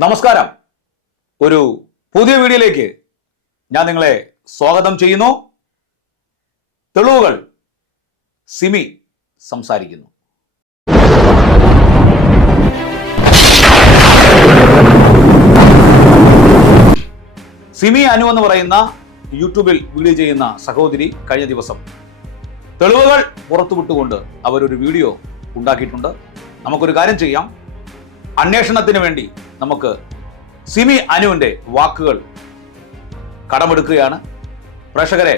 നമസ്കാരം. ഒരു പുതിയ വീഡിയോയിലേക്ക് ഞാൻ നിങ്ങളെ സ്വാഗതം ചെയ്യുന്നു. തെളിവുകൾ. സിമി സംസാരിക്കുന്നു. സിമി അനു എന്ന് പറയുന്ന യൂട്യൂബിൽ വീഡിയോ ചെയ്യുന്ന സഹോദരി കഴിഞ്ഞ ദിവസം തെളിവുകൾ പുറത്തുവിട്ടുകൊണ്ട് അവരൊരു വീഡിയോ ഉണ്ടാക്കിയിട്ടുണ്ട്. നമുക്കൊരു കാര്യം ചെയ്യാം. അന്വേഷണത്തിന് വേണ്ടി നമുക്ക് സിമി അനുവിന്റെ വാക്കുകൾ കടമെടുക്കുകയാണ്. പ്രേക്ഷകരെ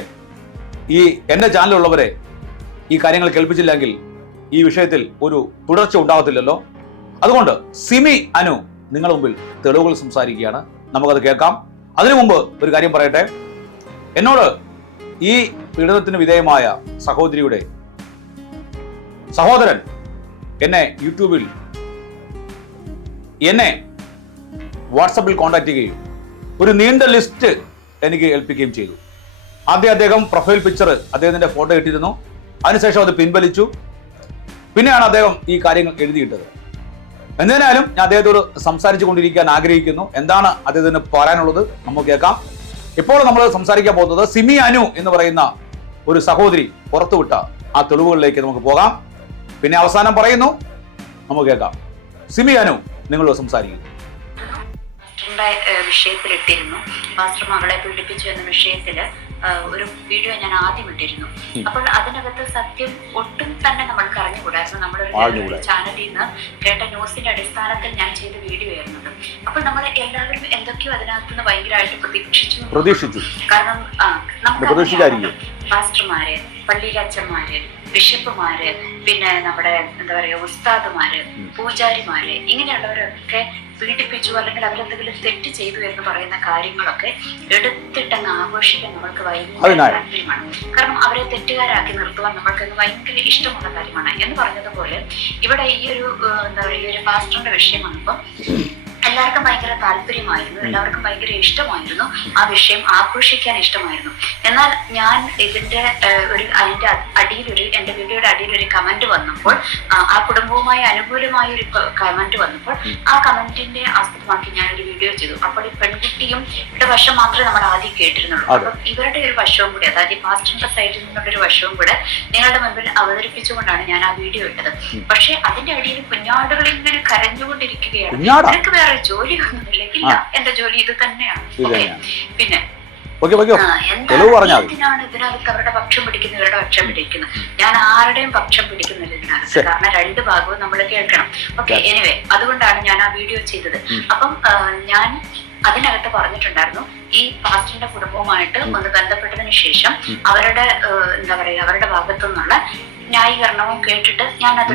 ഈ എന്റെ ചാനലുള്ളവരെ ഈ കാര്യങ്ങൾ കേൾപ്പിച്ചില്ലെങ്കിൽ ഈ വിഷയത്തിൽ ഒരു തുടർച്ച ഉണ്ടാകത്തില്ലല്ലോ അതുകൊണ്ട് സിമി അനു നിങ്ങളുടെ മുമ്പിൽ തെളിവുകൾ സംസാരിക്കുകയാണ്. നമുക്കത് കേൾക്കാം. അതിനു മുമ്പ് ഒരു കാര്യം പറയട്ടെ. എന്നോട് ഈ പീഡനത്തിന് വിധേയമായ സഹോദരിയുടെ സഹോദരൻ എന്നെ യൂട്യൂബിൽ എന്നെ വാട്സപ്പിൽ കോൺടാക്ട് ചെയ്യുകയും ഒരു നീണ്ട ലിസ്റ്റ് എനിക്ക് ഏൽപ്പിക്കുകയും ചെയ്തു. ആദ്യം അദ്ദേഹം പ്രൊഫൈൽ പിക്ചർ അദ്ദേഹത്തിന്റെ ഫോട്ടോ ഇട്ടിരുന്നു. അതിനുശേഷം അത് പിൻവലിച്ചു. പിന്നെയാണ് അദ്ദേഹം ഈ കാര്യങ്ങൾ എഴുതിയിട്ടത്. എന്തിനാലും ഞാൻ അദ്ദേഹത്തോട് സംസാരിച്ചു കൊണ്ടിരിക്കാൻ ആഗ്രഹിക്കുന്നു. എന്താണ് അദ്ദേഹത്തിന് പറയാനുള്ളത്? നമുക്ക് കേൾക്കാം. ഇപ്പോൾ നമ്മൾ സംസാരിക്കാൻ പോകുന്നത് സിമി അനു എന്ന് പറയുന്ന ഒരു സഹോദരി പുറത്തുവിട്ട ആ തെളിവുകളിലേക്ക് നമുക്ക് പോകാം. പിന്നെ അവസാനം പറയുന്നു. നമുക്ക് കേൾക്കാം. സിമി അനു നിങ്ങളോട് സംസാരിക്കുന്നു. മാസ്റ്ററിന്റെ വിഷയത്തിൽ ഇട്ടിരുന്നു മാസ്റ്റർ മകളെ പീഡിപ്പിച്ചു എന്ന വിഷയത്തിൽ ഒരു വീഡിയോ ഞാൻ ആദ്യം ഇട്ടിരുന്നു. അപ്പോൾ അതിനകത്ത് സത്യം ഒട്ടും തന്നെ നമ്മൾ അറിഞ്ഞുകൂടായിരുന്നു. നമ്മളൊരു ചാനലിൽ നിന്ന് കേട്ട ന്യൂസിന്റെ അടിസ്ഥാനത്തിൽ ഞാൻ ചെയ്ത വീഡിയോ ആയിരുന്നു അത്. അപ്പോൾ നമ്മൾ എല്ലാവരും എന്തൊക്കെയോ അതിനകത്ത് നിന്ന് ഭയങ്കരമായിട്ട് പ്രതീക്ഷിച്ചു. പ്രതീക്ഷിച്ചു. കാരണം നമുക്ക്. അറിയാം, പാസ്റ്റർമാര് പള്ളിയിലച്ചന്മാര് ബിഷപ്പുമാര് പിന്നെ നമ്മുടെ എന്താ പറയാ ഉസ്താദുമാര് പൂജാരിമാര് ഇങ്ങനെയുള്ളവരൊക്കെ പീഡിപ്പിച്ചു അല്ലെങ്കിൽ അവരെന്തെങ്കിലും തെറ്റ് ചെയ്തു എന്ന് പറയുന്ന കാര്യങ്ങളൊക്കെ എടുത്തിട്ടങ്ങ് ആഘോഷിക്കാൻ നമ്മൾക്ക് ഭയങ്കര താല്പര്യമാണ്. കാരണം അവരെ തെറ്റുകാരാക്കി നിർത്തുവാൻ നമ്മൾക്ക് ഭയങ്കര ഇഷ്ടമുള്ള കാര്യമാണ്. എന്ന് പറഞ്ഞതുപോലെ ഇവിടെ ഈ ഒരു എന്താ പറയുക ഈ ഒരു പാസ്റ്ററിന്റെ വിഷയം വന്നപ്പോൾ എല്ലാവർക്കും ഭയങ്കര താല്പര്യമായിരുന്നു. എല്ലാവർക്കും ഭയങ്കര ഇഷ്ടമായിരുന്നു. ആ വിഷയം ആഘോഷിക്കാൻ ഇഷ്ടമായിരുന്നു. എന്നാൽ ഞാൻ ഇതിന്റെ ഒരു അതിന്റെ അടിയിലൊരു എന്റെ വീഡിയോയുടെ അടിയിൽ ഒരു കമന്റ് വന്നപ്പോൾ ആ, കുടുംബവുമായി അനുകൂലമായ ഒരു കമന്റ് വന്നപ്പോൾ ആ കമന്റിന്റെ ആസ്പദമാക്കി ഞാൻ ഒരു വീഡിയോ ചെയ്തു. അപ്പോൾ ഈ പെൺകുട്ടിയും ഇവിടെ വശം മാത്രമേ നമ്മൾ ആദ്യം കേട്ടിരുന്നുള്ളൂ. അപ്പം ഇവരുടെ ഒരു വശവും കൂടി അതായത് പാസ്റ്ററിന്റെ സൈഡിൽ നിന്നുള്ള ഒരു വശവും കൂടെ നിങ്ങളുടെ മുമ്പിൽ അവതരിപ്പിച്ചുകൊണ്ടാണ് ഞാൻ ആ വീഡിയോ ഇട്ടത്. പക്ഷെ അതിന്റെ അടിയിൽ കുഞ്ഞാടുകൾ ഇങ്ങനെ കരഞ്ഞുകൊണ്ടിരിക്കുകയാണ്. നിനക്ക് വേറെ ജോലി ഒന്നുമില്ല എന്റെ ജോലി ഇത് തന്നെയാണ്. പിന്നെ എന്തിനാണ് ഇതിനകത്ത് അവരുടെ പക്ഷം പിടിക്കുന്നത് ഇവരുടെ പക്ഷം പിടിക്കുന്നത്? ഞാൻ ആരുടെയും പക്ഷം പിടിക്കുന്നില്ല ഇതിനകത്ത്. കാരണം രണ്ട് ഭാഗവും നമ്മൾ കേൾക്കണം. ഓക്കെ എനിവേ അതുകൊണ്ടാണ് ഞാൻ ആ വീഡിയോ ചെയ്തത്. അപ്പം ഞാൻ അതിനകത്ത് പറഞ്ഞിട്ടുണ്ടായിരുന്നു ഈ പാസ്റ്ററിന്റെ കുടുംബവുമായിട്ട് ഒന്ന് ബന്ധപ്പെട്ടതിന് ശേഷം അവരുടെ എന്താ പറയുക അവരുടെ ഭാഗത്തു നിന്നുള്ള ന്യായീകരണവും കേട്ടിട്ട് ഞാൻ അത്?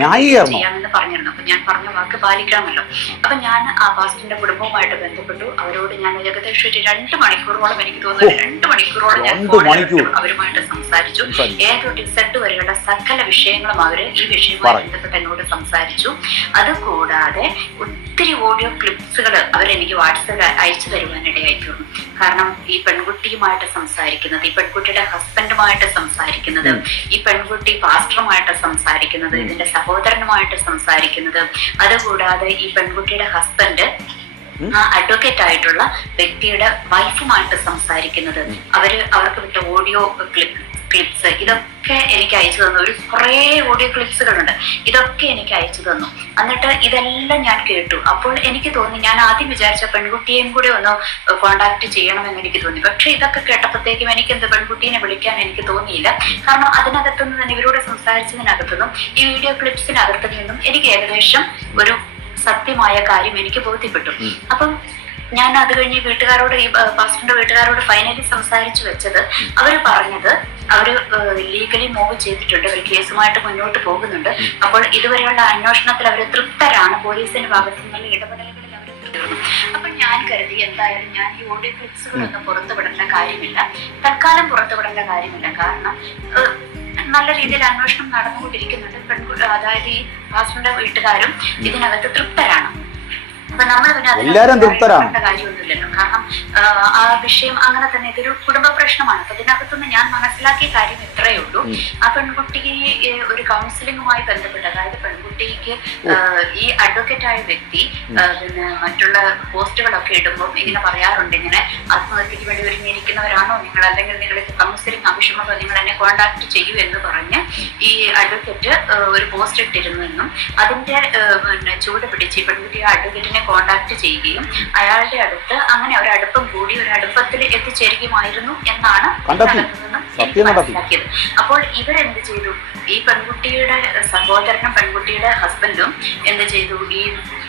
ചെയ്യാമെന്ന് പറഞ്ഞിരുന്നു അപ്പൊ ഞാൻ പറഞ്ഞ വാക്ക് പാലിക്കാമല്ലോ അപ്പൊ ഞാൻ ആ പാസ്റ്ററിന്റെ കുടുംബവുമായിട്ട് ബന്ധപ്പെട്ടു അവരോട് ഞാൻ ഏകദേശം ഒരു രണ്ട് മണിക്കൂറോളം എനിക്ക് തോന്നുന്നു രണ്ട് മണിക്കൂറോളം ഞാൻ? അവരുമായിട്ട് സംസാരിച്ചു. എ സെഡ് വരെയുള്ള സകല വിഷയങ്ങളും അവർ ഈ വിഷയവുമായി. ബന്ധപ്പെട്ട് എന്നോട് സംസാരിച്ചു അതുകൂടാതെ ഒത്തിരി ഓഡിയോ ക്ലിപ്സുകൾ അവരെനിക്ക് വാട്സപ്പിൽ അയച്ചു തരുവാനിടയായി തീർന്നു കാരണം ഈ പെൺകുട്ടിയുമായിട്ട് സംസാരിക്കുന്നത് ഈ പെൺകുട്ടിയുടെ ഹസ്ബൻഡുമായിട്ട് സംസാരിക്കുന്നത് ഈ പെൺകുട്ടി പാസ്റ്ററുമായിട്ട് സംസാരിക്കുന്നത് ഇതിന്റെ സഹോദരനുമായിട്ട് സംസാരിക്കുന്നത് അതുകൂടാതെ ഈ പെൺകുട്ടിയുടെ ഹസ്ബൻഡ് ആ അഡ്വക്കേറ്റ് ആയിട്ടുള്ള വ്യക്തിയുടെ വൈഫുമായിട്ട് സംസാരിക്കുന്നത്. അവർ അവർക്ക് വിട്ട ഓഡിയോ ക്ലിപ്പ് ക്ലിപ്സ് ഇതൊക്കെ എനിക്ക് അയച്ചു തന്നു. ഒരു കുറേ ഓഡിയോ ക്ലിപ്സുകളുണ്ട് ഇതൊക്കെ എനിക്ക് അയച്ചു തന്നു. എന്നിട്ട് ഇതെല്ലാം ഞാൻ കേട്ടു. അപ്പോൾ എനിക്ക് തോന്നി ഞാൻ ആദ്യം വിചാരിച്ച പെൺകുട്ടിയെയും കൂടെ ഒന്ന് കോണ്ടാക്ട് ചെയ്യണമെന്ന് എനിക്ക് തോന്നി. പക്ഷെ ഇതൊക്കെ കേട്ടപ്പോഴത്തേക്കും എനിക്ക് എന്ത് പെൺകുട്ടീനെ വിളിക്കാൻ എനിക്ക് തോന്നിയില്ല. കാരണം അതിനകത്തുനിന്ന് തന്നെ ഇവരോട് സംസാരിച്ചതിനകത്തുനിന്നും ഈ വീഡിയോ ക്ലിപ്സിനകത്തു നിന്നും എനിക്ക് ഏകദേശം ഒരു സത്യമായ കാര്യം എനിക്ക് ബോധ്യപ്പെട്ടു. അപ്പം ഞാൻ അത് കഴിഞ്ഞ് വീട്ടുകാരോട് ഈ പാസ്റ്ററിന്റെ വീട്ടുകാരോട് ഫൈനലി സംസാരിച്ചു വെച്ചത് അവർ പറഞ്ഞത് അവർ ലീഗലി മൂവ് ചെയ്തിട്ടുണ്ട്. അവർ കേസുമായിട്ട് മുന്നോട്ട് പോകുന്നുണ്ട്. അപ്പോൾ ഇതുവരെയുള്ള അന്വേഷണത്തിൽ അവർ തൃപ്തരാണ്. പോലീസിന്റെ ഭാഗത്തു നിന്നുള്ള ഇടപെടലുകളിൽ അവർ തൃപ്തരാണ്. അപ്പൊ ഞാൻ കരുതി എന്തായാലും ഞാൻ ഈ ഓഡിയോ ക്ലിപ്സുകളൊന്നും പുറത്തുവിടേണ്ട കാര്യമില്ല. തൽക്കാലം പുറത്തുവിടേണ്ട കാര്യമില്ല. കാരണം നല്ല രീതിയിൽ അന്വേഷണം നടന്നുകൊണ്ടിരിക്കുന്നുണ്ട്. പെൺകുട്ടി അതായത് ഈ പാസ്റ്ററിന്റെ വീട്ടുകാരും ഇതിനകത്ത് തൃപ്തരാണ്. എല്ലാവരും തൃപ്തരാണ്. കാരണം ആ, വിഷയം അങ്ങനെ തന്നെ ഇതൊരു കുടുംബ പ്രശ്നമാണ്. അപ്പൊ ഇതിനകത്തുനിന്ന് ഞാൻ മനസ്സിലാക്കിയ കാര്യം ഇത്രയേ ഉള്ളൂ. ആ പെൺകുട്ടിക്ക് ഒരു കൗൺസിലിംഗുമായി ബന്ധപ്പെട്ട് അതായത് പെൺകുട്ടിക്ക് ഈ അഡ്വക്കേറ്റ് ആയ വ്യക്തി പിന്നെ മറ്റുള്ള പോസ്റ്റുകളൊക്കെ ഇടുമ്പോൾ ഇങ്ങനെ പറയാറുണ്ട് ഇങ്ങനെ ആത്മഹത്യക്ക് വേണ്ടി ഒരുങ്ങിയിരിക്കുന്നവരാണോ നിങ്ങൾ? അല്ലെങ്കിൽ നിങ്ങൾക്ക് കൗൺസിലിംഗ് ആവശ്യമുണ്ടോ നിങ്ങൾ എന്നെ കോൺടാക്ട് ചെയ്യൂ എന്ന് പറഞ്ഞ് ഈ അഡ്വക്കേറ്റ് ഒരു പോസ്റ്റ് ഇട്ടിരുന്നു എന്നും അതിന്റെ പിന്നെ ചൂട് പിടിച്ച് പെൺകുട്ടിയെ പെൺകുട്ടി അഡ്വക്കേറ്റിനെ കോൺടാക്ട് ചെയ്യുകയും അയാളുടെ അടുത്ത് അങ്ങനെ ഒരു അടുപ്പം കൂടി ഒരു അടുപ്പത്തിൽ എത്തിച്ചേരുകയുമായിരുന്നു എന്നാണ് മനസ്സിലാക്കിയത്. അപ്പോൾ ഇവരെന്ത് ചെയ്തു? ഈ പെൺകുട്ടിയുടെ സഹോദരനും പെൺകുട്ടിയുടെ ഹസ്ബൻഡും എന്ത് ചെയ്തു? ഈ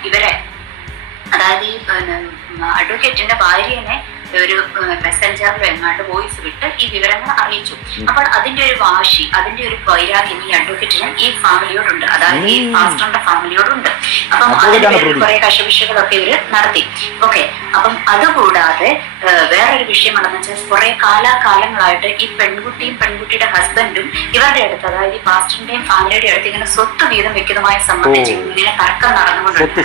ഇവരെ അതായത് ഈ അഡ്വക്കേറ്റിന്റെ ഭാര്യനെ ഒരു മെസ്സഞ്ചറിൽ എങ്ങാണ്ട് വോയിസ് വിട്ട് ഈ വിവരങ്ങൾ അറിയിച്ചു. അപ്പോൾ അതിന്റെ ഒരു വാശി അതിന്റെ ഒരു വൈരാഗ്യം ഈ അഡ്വക്കേറ്റിന് ഈ ഫാമിലിയോടുണ്ട് അതായത് ഈ മാസ്റ്ററിന്റെ ഫാമിലിയോടുണ്ട് അപ്പം അതിന്റെ. കുറെ കശപിശകളൊക്കെ ഇവർ നടത്തി. ഓക്കെ അപ്പം അതുകൂടാതെ വേറെ വിഷയമാണെന്ന് വെച്ചാൽ കുറെ കാലാകാലങ്ങളായിട്ട് ഈ പെൺകുട്ടിയും പെൺകുട്ടിയുടെ ഹസ്ബൻഡും ഇവരുടെ അടുത്ത് അതായത് ഈ പാസ്റ്ററിന്റെയും ഫാമിലിയുടെ അടുത്ത് ഇങ്ങനെ സ്വത്ത് വീതം വെക്കുന്നതുമായി സംബന്ധിച്ച്. ഇങ്ങനെ തർക്കം നടന്നുകൊണ്ടുണ്ട്.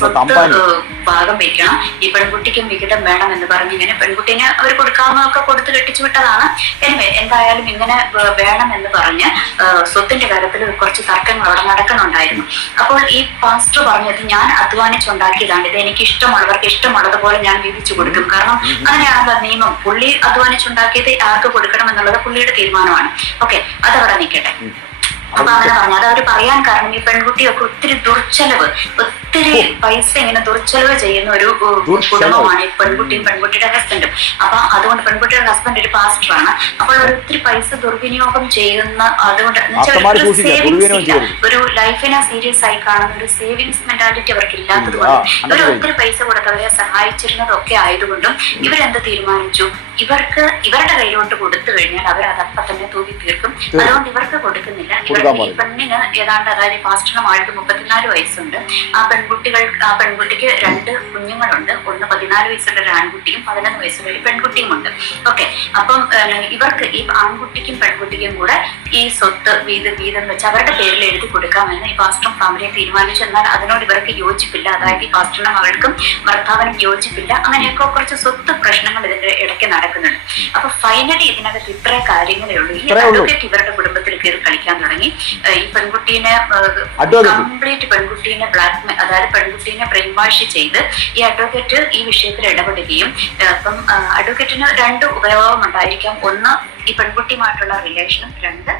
സ്വത്ത് ഭാഗം വെക്കണം. ഈ പെൺകുട്ടിക്കും വിഹിതം വേണം എന്ന് പറഞ്ഞ് ഇങ്ങനെ പെൺകുട്ടീനെ അവർ കൊടുക്കാവുന്നതൊക്കെ കൊടുത്ത് കെട്ടിച്ചു വിട്ടതാണ്. എനിവേ എന്തായാലും ഇങ്ങനെ വേണം എന്ന് പറഞ്ഞ് സ്വത്തിന്റെ കാര്യത്തിൽ കുറച്ച് തർക്കങ്ങൾ അവിടെ നടക്കുന്നുണ്ടായിരുന്നു അപ്പോൾ ഈ പാസ്റ്റർ പറഞ്ഞത് ഞാൻ അധ്വാനിച്ചുണ്ടാക്കിയതാണ്. ഇത് എനിക്ക് ഇഷ്ടമുള്ളവർക്ക് ഇഷ്ടമുള്ളതുപോലെ ഞാൻ വീതിച്ചു കൊടുക്കും. കാരണം അങ്ങനെയാണല്ലോ നിയമം. പുള്ളി അധ്വാനിച്ചുണ്ടാക്കിയത് ആർക്ക് കൊടുക്കണം എന്നുള്ളത് പുള്ളിയുടെ തീരുമാനമാണ്. ഓക്കെ അതവിടെ നിൽക്കട്ടെ. അപ്പൊ അങ്ങനെ പറഞ്ഞു. അത് അവർ പറയാൻ കാരണം ഈ പെൺകുട്ടിയൊക്കെ ഒത്തിരി ദുർച്ചെലവ് ഒത്തിരി പൈസ ഇങ്ങനെ ദുർച്ചെലവ് ചെയ്യുന്ന ഒരു. കുടുംബമാണ് ഈ പെൺകുട്ടിയും പെൺകുട്ടിയുടെ ഹസ്ബൻഡും അപ്പൊ അതുകൊണ്ട് പെൺകുട്ടിയുടെ ഹസ്ബൻഡ് ഒരു പാസ്റ്ററാണ് അപ്പോൾ അവർ ഒത്തിരി പൈസ ദുർവിനിയോഗം ചെയ്യുന്ന അതുകൊണ്ട് ഒരു സൂക്ഷിക്കുക, ഇല്ല. ഒരു ലൈഫിനെ സീരിയസ് ആയി കാണുന്ന ഒരു സേവിങ്സ് മെന്റാലിറ്റി അവർക്ക് ഇല്ലാത്തത് ഇല്ല, കൊണ്ട് ഇവർ. ഒത്തിരി പൈസ കൊടുത്ത് അവരെ സഹായിച്ചിരുന്നതൊക്കെ ആയതുകൊണ്ടും ഇവരെന്ത് തീരുമാനിച്ചു? ഇവർക്ക് ഇവരുടെ കയ്യിലോട്ട് കൊടുത്തു കഴിഞ്ഞാൽ അവർ അത് അപ്പം തന്നെ തൂക്കി തീർക്കും. തീർക്കും. അതുകൊണ്ട് ഇവർക്ക് കൊടുക്കുന്നില്ല. പെണ്ണിന് ഏതാണ്ട് അതായത് ഈ ആൾക്ക് മുപ്പത്തിനാല് വയസ്സുണ്ട്. ആ പെൺകുട്ടികൾ ആ പെൺകുട്ടിക്ക് രണ്ട് കുഞ്ഞുങ്ങളുണ്ട്. ഒന്ന് പതിനാല് വയസ്സുള്ള ഒരു ആൺകുട്ടിയും പതിനൊന്ന് വയസ്സുള്ള ഒരു പെൺകുട്ടിയും ഉണ്ട് ഓക്കെ. അപ്പം ഇവർക്ക് ഈ ആൺകുട്ടിക്കും പെൺകുട്ടിക്കും കൂടെ ഈ സ്വത്ത് വീത് വീതം വെച്ച് അവരുടെ പേരിൽ എഴുതി കൊടുക്കാമെന്ന് ഈ ഫാസ്റ്ററും ഫാമിലിയും തീരുമാനിച്ചു. എന്നാൽ അതിനോട് ഇവർക്ക് യോജിപ്പില്ല. അതായത് ഈ ഫാസ്റ്ററിനും അവൾക്കും ഭർത്താവിനും യോജിപ്പില്ല. അങ്ങനെയൊക്കെ കുറച്ച് സ്വത്ത് പ്രശ്നങ്ങൾ ഇതിന്റെ ഇടയ്ക്ക് നടക്കുന്നുണ്ട്. അപ്പൊ ഫൈനലി ഇതിനകത്ത് ഇത്ര കാര്യങ്ങളേ ഉള്ളൂ. ഈ അഡ്വക്കേറ്റ് ഇവരുടെ കുടുംബത്തിൽ കയറി കളിക്കാൻ തുടങ്ങി. ഈ പെൺകുട്ടീനെ. കംപ്ലീറ്റ് പെൺകുട്ടീനെ ബ്ലാക്ക് അതായത് പെൺകുട്ടീനെ ബ്രെയിൻ വാഷ് ചെയ്ത് ഈ അഡ്വക്കേറ്റ് ഈ വിഷയത്തിൽ ഇടപെടുകയും അപ്പം അഡ്വക്കേറ്റിന് രണ്ട് ഉപയോഗം ഉണ്ടായിരിക്കാം. ഒന്ന് ഈ പെൺകുട്ടിയുമായിട്ടുള്ള റിലേഷനും രണ്ട്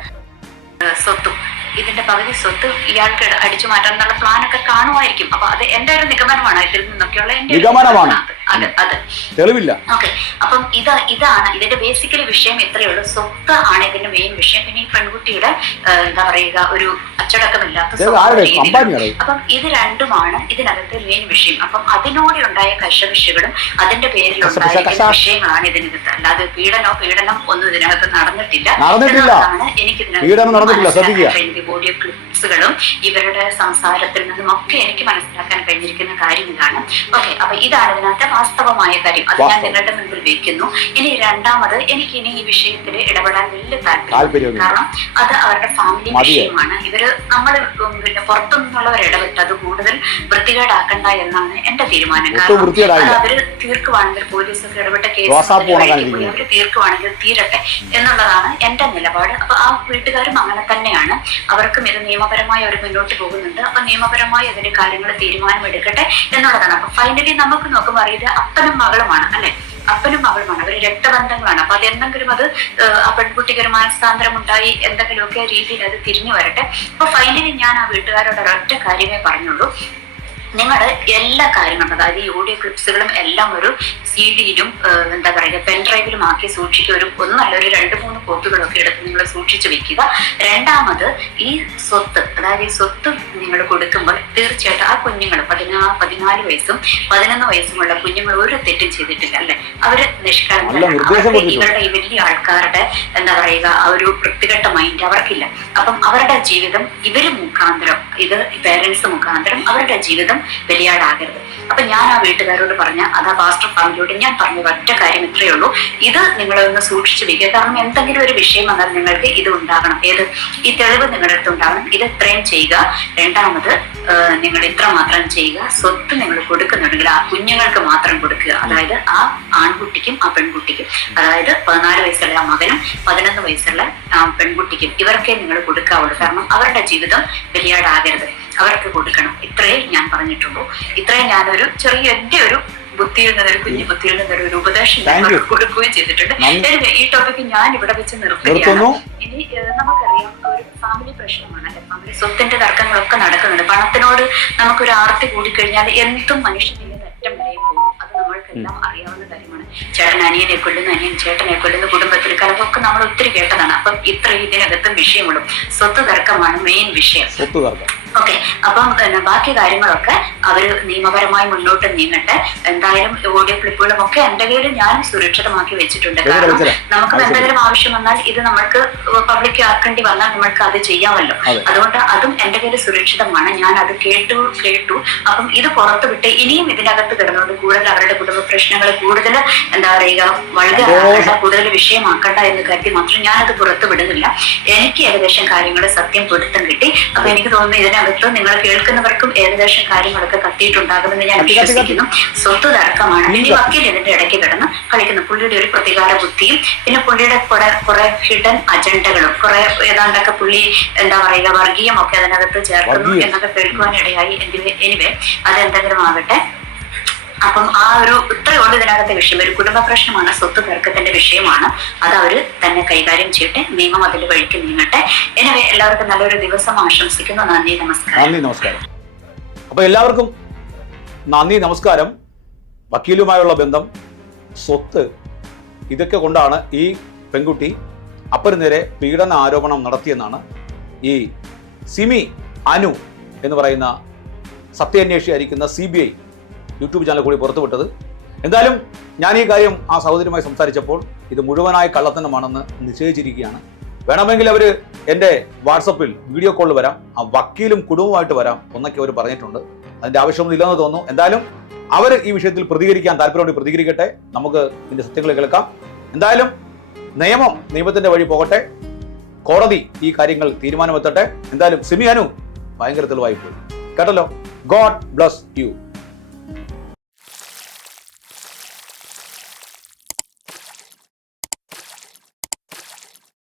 സ്വത്തും. ഇതിന്റെ പകുതി സ്വത്ത് ഇയാൾക്ക് അടിച്ചു മാറ്റാൻ എന്നുള്ള പ്ലാനൊക്കെ കാണുമായിരിക്കും. അപ്പൊ അത് എന്റെ ഒരു നിഗമനമാണ്. ഇതിൽ നിന്നൊക്കെയുള്ള എന്റെ നിഗമനമാണ്. അതെ അതെ. തെളിവില്ല. ഓക്കെ. അപ്പം ഇത് ഇതാണ് ഇതിന്റെ ബേസിക്കലി വിഷയം എത്രയേ ഉള്ളൂ സ്വത്ത് ആണ് ഇതിന്റെ മെയിൻ വിഷയം. പിന്നെ ഈ പെൺകുട്ടിയുടെ എന്താ പറയുക ഒരു അച്ചടക്കമില്ലാത്ത? അപ്പം ഇത് രണ്ടുമാണ് ഇതിനകത്തെ മെയിൻ വിഷയം. അപ്പം അതിനോടെ ഉണ്ടായ കശവിശകളും അതിന്റെ ഉണ്ടായിരിക്കുന്ന വിഷയങ്ങളാണ് ഇതിനകത്ത്. അല്ലാതെ പീഡനോ പീഡനം ഒന്നും ഇതിനകത്ത് നടന്നിട്ടില്ല. നടന്നിട്ടില്ല. എനിക്ക് ഇതിനകത്ത് എനിക്ക് മനസ്സിലാക്കാൻ ക്ലിപ്സുകളും ഇവരുടെ സംസാരത്തിൽ നിന്നും ഒക്കെ എനിക്ക് മനസ്സിലാക്കാൻ കഴിഞ്ഞിരിക്കുന്ന കാര്യം ഇതാണ് ഓക്കെ അപ്പൊ ഇതാണ് ഇതിനകത്തെ വാസ്തവമായ കാര്യം. അത് ഞാൻ. നിങ്ങളുടെ മുമ്പിൽ വെക്കുന്നു. ഇനി രണ്ടാമത് എനിക്ക് ഇനി ഈ വിഷയത്തിൽ ഇടപെടാൻ വലിയ താല്പര്യം കാരണം അത് അവരുടെ ഫാമിലി. വിഷയമാണ്. ഇവർ നമ്മൾ പിന്നെ പുറത്തു നിന്നുള്ളവർ ഇടപെട്ട് അത് കൂടുതൽ വൃത്തികേടാക്കണ്ട എന്നാണ് എന്റെ തീരുമാനം. കാരണം അവർ തീർക്കുവാണെങ്കിൽ പോലീസൊക്കെ ഇടപെട്ട കേസ്. അവർ തീർക്കുവാണെങ്കിൽ തീരട്ടെ എന്നുള്ളതാണ് എന്റെ നിലപാട്. അപ്പൊ ആ വീട്ടുകാരും അങ്ങനെ തന്നെയാണ്. അവർക്കും ഇത് നിയമപരമായി അവർ മുന്നോട്ട് പോകുന്നുണ്ട്. അപ്പൊ നിയമപരമായി അതിന്റെ കാര്യങ്ങൾ തീരുമാനം എടുക്കട്ടെ എന്നുള്ളതാണ്. അപ്പൊ ഫൈനലി നമുക്ക് നോക്കുമ്പോൾ അറിയത് അപ്പനും മകളുമാണ് അല്ലെ? അപ്പനും മകളുമാണ് അവർ രക്തബന്ധങ്ങളാണ്. അപ്പൊ അതെന്തെങ്കിലും അത് ആ പെൺകുട്ടിക്ക് ഒരു മാനസാന്തരം ഉണ്ടായി എന്തെങ്കിലുമൊക്കെ രീതിയിൽ അത് തിരിഞ്ഞു വരട്ടെ. അപ്പൊ ഫൈനലി ഞാൻ ആ വീട്ടുകാരോട് ഒരൊറ്റ കാര്യമേ പറഞ്ഞുള്ളൂ. നിങ്ങൾ എല്ലാ കാര്യങ്ങളും അതായത് ഈ ഓഡിയോ ക്ലിപ്സുകളും എല്ലാം ഒരു സി ഡിയിലും എന്താ പറയുക പെൻ ഡ്രൈവിലും ആക്കി സൂക്ഷിക്കുക. ഒരു ഒന്നല്ല ഒരു രണ്ട് മൂന്ന് കോപ്പികളൊക്കെ എടുത്ത് നിങ്ങൾ സൂക്ഷിച്ചു വെക്കുക. രണ്ടാമത് ഈ സ്വത്ത് അതായത് ഈ സ്വത്ത് നിങ്ങൾ കൊടുക്കുമ്പോൾ തീർച്ചയായിട്ടും ആ കുഞ്ഞുങ്ങൾ പതിനാ പതിനാല് വയസ്സും പതിനൊന്ന് വയസ്സുമുള്ള കുഞ്ഞുങ്ങൾ ഒരു തെറ്റും ചെയ്തിട്ടില്ല അല്ലെ? അവർ നിഷ്കളങ്കരാണ്. ഇവരുടെ ഈ വലിയ ആൾക്കാരുടെ എന്താ പറയുക ആ ഒരു വൃത്തികെട്ട മൈൻഡ് അവർക്കില്ല. അപ്പം അവരുടെ ജീവിതം ഇവർ മുഖാന്തരം ഇത് പേരൻസ് മുഖാന്തരം അവരുടെ ജീവിതം ബലിയാടാകരുത്. അപ്പൊ ഞാൻ ആ വീട്ടുകാരോട് പറഞ്ഞ അതാ പാസ്റ്റർ ഫാമിലിയോട് ഞാൻ പറഞ്ഞ ഒറ്റ കാര്യം ഇത്രയേ ഉള്ളൂ. ഇത് നിങ്ങളൊന്ന് സൂക്ഷിച്ചു വയ്ക്കുക കാരണം എന്തെങ്കിലും ഒരു വിഷയം വന്നാൽ നിങ്ങൾക്ക് ഇത് ഉണ്ടാകണം. ഏത്? ഈ തെളിവ് നിങ്ങളുടെ അടുത്ത് ഉണ്ടാകണം. ഇത് ഇത്രയും ചെയ്യുക. രണ്ടാമത് ആ, നിങ്ങൾ ഇത്ര മാത്രം ചെയ്യുക. സ്വത്ത് നിങ്ങൾ കൊടുക്കുന്നുണ്ടെങ്കിൽ ആ കുഞ്ഞുങ്ങൾക്ക് മാത്രം കൊടുക്കുക. അതായത് ആ ആൺകുട്ടിക്കും ആ പെൺകുട്ടിക്കും. അതായത് പതിനാല് വയസ്സുള്ള ആ മകനും പതിനൊന്ന് വയസ്സുള്ള ആ പെൺകുട്ടിക്കും ഇവർക്കേ നിങ്ങൾ കൊടുക്കാവുള്ളൂ. കാരണം അവരുടെ ജീവിതം ബലിയാടാകരുത്. അവർക്ക് കൊടുക്കണം? ഇത്രയേ ഞാൻ പറഞ്ഞിട്ടുള്ളൂ. ഇത്രയും ഞാനൊരു ചെറിയ എന്റെ ഒരു ബുദ്ധിയിൽ നിന്നൊരു കുഞ്ഞു ബുദ്ധിയിൽ നിന്നൊരു ഒരു ഉപദേശം കൊടുക്കുകയും ചെയ്തിട്ടുണ്ട്. ഈ ടോപ്പിക്ക് ഞാൻ ഇവിടെ വെച്ച് നിർത്തുകയാണ്. ഇനി നമുക്കറിയാം ഒരു ഫാമിലി പ്രശ്നമാണ്. അല്ലെ? ഫാമിലി സ്വത്തിന്റെ തർക്കങ്ങളൊക്കെ നടക്കുന്നുണ്ട്. പണത്തിനോട് നമുക്കൊരു ആർത്തി കൂടിക്കഴിഞ്ഞാൽ എന്തും മനുഷ്യന്റെ അറ്റം വരെ പോകും. അത് നമ്മൾക്കെല്ലാം അറിയാവുന്ന കാര്യമാണ്. ചേട്ടൻ അനിയനെ കൊല്ലുന്നു അനിയൻ ചേട്ടനെ കൊല്ലുന്നു കുടുംബത്തിൽ കലവൊക്കെ നമ്മൾ ഒത്തിരി കേട്ടതാണ്. അപ്പം ഇത്ര ഇതിനകത്തും വിഷയമുള്ളൂ. സ്വത്ത് തർക്കമാണ് മെയിൻ വിഷയം. സ്വത്ത് തർക്കം. ഓക്കെ. അപ്പം ബാക്കി കാര്യങ്ങളൊക്കെ അവർ നിയമപരമായി മുന്നോട്ട് നീങ്ങട്ടെ. എന്തായാലും ഓഡിയോ ക്ലിപ്പുകളും ഒക്കെ എന്റെ കയ്യിൽ ഞാൻ സുരക്ഷിതമാക്കി വെച്ചിട്ടുണ്ട്. കാരണം നമുക്ക് എന്തെങ്കിലും ആവശ്യം വന്നാൽ ഇത് നമ്മൾക്ക് പബ്ലിക് ആക്കേണ്ടി വന്നാൽ നമ്മൾക്ക് അത് ചെയ്യാമല്ലോ. അതുകൊണ്ട് അതും എന്റെ കയ്യിൽ സുരക്ഷിതമാണ്. ഞാൻ അത് കേട്ടു കേട്ടു. അപ്പം ഇത് പുറത്തു വിട്ട് ഇനിയും ഇതിനകത്ത് കിടന്നുകൊണ്ട് കൂടുതൽ അവരുടെ കുടുംബ പ്രശ്നങ്ങൾ കൂടുതൽ എന്താ പറയുക വളരെ. കൂടുതൽ വിഷയമാക്കണ്ട എന്ന് കരുതി മാത്രം ഞാനത് പുറത്തു വിടുന്നില്ല. എനിക്ക് ഏകദേശം കാര്യങ്ങൾ സത്യം പൊരുത്തം കിട്ടി. അപ്പൊ എനിക്ക് തോന്നുന്നു ഇതിനകത്ത് നിങ്ങൾ കേൾക്കുന്നവർക്കും ഏകദേശം കാര്യങ്ങളൊക്കെ കത്തിയിട്ടുണ്ടാകുമെന്ന് ഞാൻ വിശ്വസിക്കുന്നു. സ്വത്ത് തർക്കമാണ്. ഈ ഇനി. വക്കീൽ ഇതിന്റെ ഇടയ്ക്ക് കിടന്ന് കളിക്കുന്നു പുള്ളിയുടെ ഒരു പ്രതികാര ബുദ്ധിയും പിന്നെ പുള്ളിയുടെ കുറെ കുറെ ഹിഡൻ അജണ്ടകളും കുറെ ഏതാണ്ടൊക്കെ പുള്ളി എന്താ പറയുക വർഗീയമൊക്കെ അതിനകത്ത് ചേർക്കുന്നു. എന്നൊക്കെ കേൾക്കുവാനിടയായി. എനിവേ അതെന്തെങ്കിലും ആകട്ടെ. അപ്പം ആ ഒരു ഇത്രയുള്ള ഇതിനകത്തെ വിഷയം. ഒരു കുടുംബ പ്രശ്നമാണ് സ്വത്ത് തർക്കത്തിന്റെ വിഷയമാണ്. അത് അവർ തന്നെ കൈകാര്യം ചെയ്യട്ടെ നിയമം അതിൽ വഴിക്ക് നീങ്ങട്ടെ. എന്നെ എല്ലാവർക്കും നല്ലൊരു ദിവസം ആശംസിക്കുന്നു. നന്ദി നമസ്കാരം. നന്ദി നമസ്കാരം. അപ്പോൾ എല്ലാവർക്കും നന്ദി നമസ്കാരം. വക്കീലുമായുള്ള ബന്ധം സ്വത്ത് ഇതൊക്കെ കൊണ്ടാണ് ഈ പെൺകുട്ടി അപ്പന് നേരെ പീഡന ആരോപണം നടത്തിയെന്നാണ് ഈ സിമി അനു എന്ന് പറയുന്ന സത്യാന്വേഷിയായിരിക്കുന്ന C B I YouTube channel കൂടി പുറത്തുവിട്ടത്. എന്തായാലും ഞാൻ ഈ കാര്യം ആ സഹോദരിയുമായി സംസാരിച്ചപ്പോൾ ഇത് മുഴുവനായ കള്ളത്തനമാണെന്ന് നിശ്ചയിച്ചിരിക്കുകയാണ്. വേണമെങ്കിൽ അവർ എന്റെ വാട്സപ്പിൽ വീഡിയോ കോളിൽ വരാം ആ വക്കീലും കുടുംബമായിട്ട് വരാം എന്നൊക്കെ അവർ പറഞ്ഞിട്ടുണ്ട്. അതിന്റെ ആവശ്യമൊന്നും ഇല്ലെന്ന് തോന്നുന്നു. എന്തായാലും അവർ ഈ വിഷയത്തിൽ പ്രതികരിക്കാൻ താല്പര്യമുണ്ട് പ്രതികരിക്കട്ടെ. നമുക്ക് ഇതിന്റെ സത്യങ്ങൾ കേൾക്കാം. എന്തായാലും നിയമം നിയമത്തിന്റെ വഴി പോകട്ടെ. കോടതി ഈ കാര്യങ്ങൾ തീരുമാനമെത്തട്ടെ. എന്തായാലും സിമി അനു ഭയങ്കര തെളിവായി പോയി കേട്ടല്ലോ? God bless you.